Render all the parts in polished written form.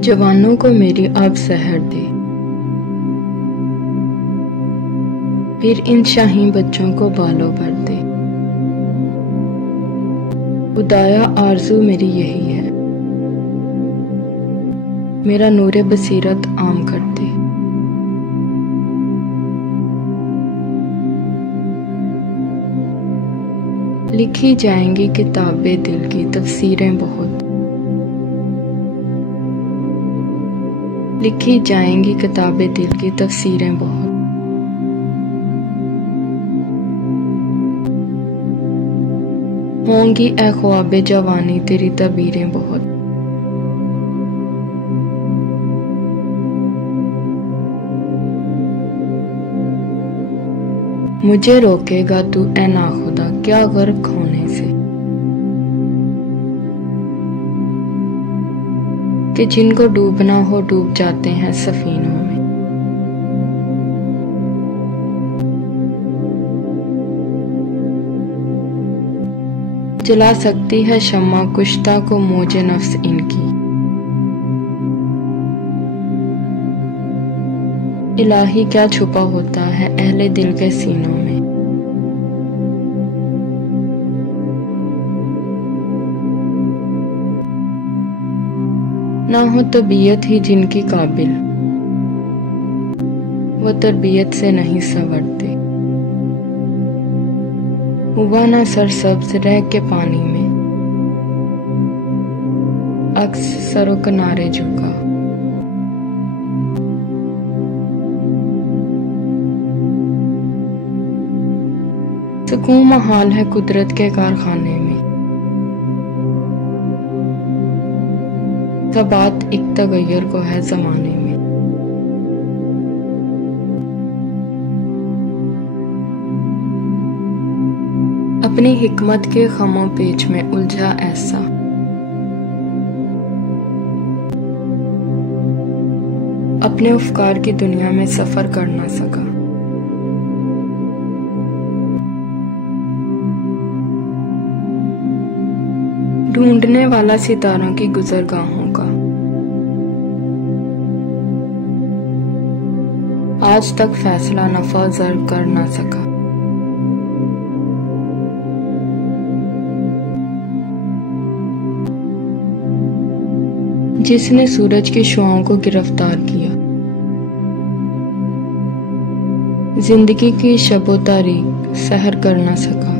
जवानों को मेरी आब सहर दे, फिर इन शाही बच्चों को बालों भर दे। खुदाया आरज़ू मेरी यही है, मेरा नूरे बसीरत आम कर दे। लिखी जाएंगी किताबें दिल की तफसीरें बहुत, लिखी जाएंगी किताबें दिल की तफसीरें बहुत। होंगी ए ख्वाबे जवानी तेरी तबीरें बहुत। मुझे रोकेगा तू ए नाखुदा क्या गर्क होने से, कि जिनको डूबना हो डूब जाते हैं सफीनों में। जला सकती है शम्मा कुश्ता को मौजे नफ्स इनकी, इलाही क्या छुपा होता है अहले दिल के सीनों में। ना हो तबीयत ही जिनकी काबिल, वो तरबियत से नहीं संवरते। हुआ ना सरसब्ज रह के पानी में, अक्स सरो किनारे झुका। सुकून महाल है कुदरत के कारखाने में, सबात एक तगय्युर को है जमाने में। अपनी हिकमत के खमों पेच में उलझा ऐसा, अपने अफकार की दुनिया में सफर कर ना सका। ढूंढने वाला सितारों की गुजरगाहों का, आज तक फैसला नफा जर कर ना सका। जिसने सूरज की शुआओं को गिरफ्तार किया, जिंदगी की शबो तारीख सहर कर ना सका।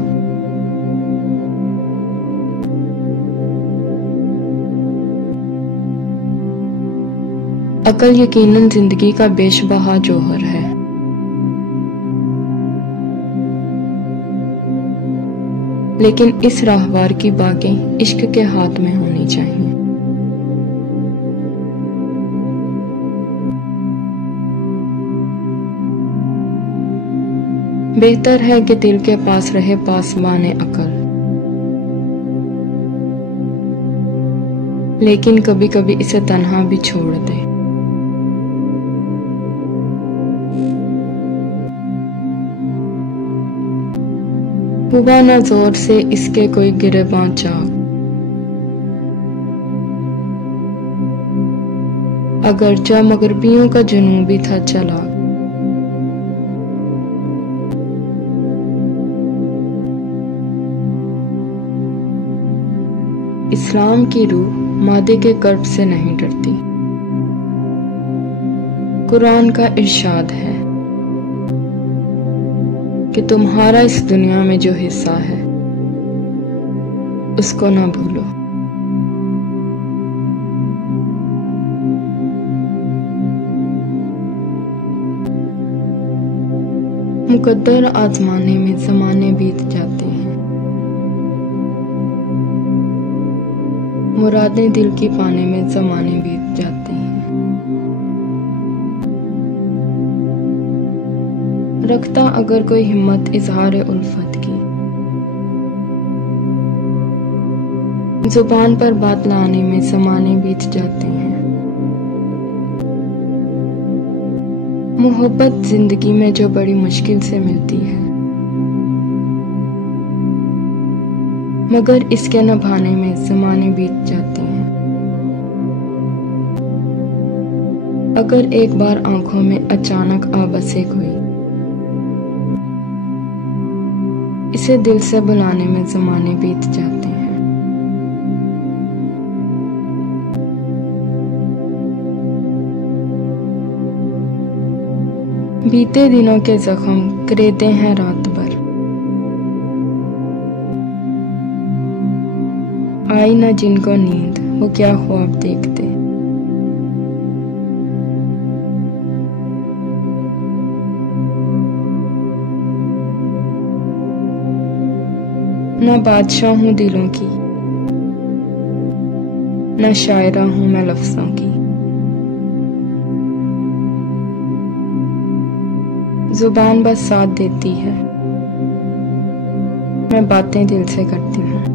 अकल यकीनन जिंदगी का बेशबहा जौहर है, लेकिन इस राहवार की बागें इश्क के हाथ में होनी चाहिए। बेहतर है कि दिल के पास रहे पासबाने अकल, लेकिन कभी कभी इसे तन्हा भी छोड़ दे। हुआ ना जोर से इसके कोई गिरेबां चाक, अगरचा मगरबियों का जुनून भी था चला। इस्लाम की रूह मादे के कर्ब से नहीं डरती। कुरान का इरशाद है कि तुम्हारा इस दुनिया में जो हिस्सा है उसको ना भूलो। मुकद्दर आजमाने में ज़माने बीत जाते हैं, मुरादें दिल की पाने में ज़माने बीत जाते हैं। रखता अगर कोई हिम्मत इजहार उल्फत की, जुबान पर बात लाने में ज़माने बीत जाते हैं। मोहब्बत जिंदगी में जो बड़ी मुश्किल से मिलती है, मगर इसके निभाने में ज़माने बीत जाते हैं। अगर एक बार आंखों में अचानक आबसे हुई, इसे दिल से बुलाने में ज़माने बीत जाते हैं। बीते दिनों के जख्म करेते हैं रात भर, आई न जिनको नींद वो क्या ख्वाब देखते। न बादशाह हूँ दिलों की, न शायरा हूँ मैं लफ्जों की। जुबान बस साथ देती है, मैं बातें दिल से करती हूँ।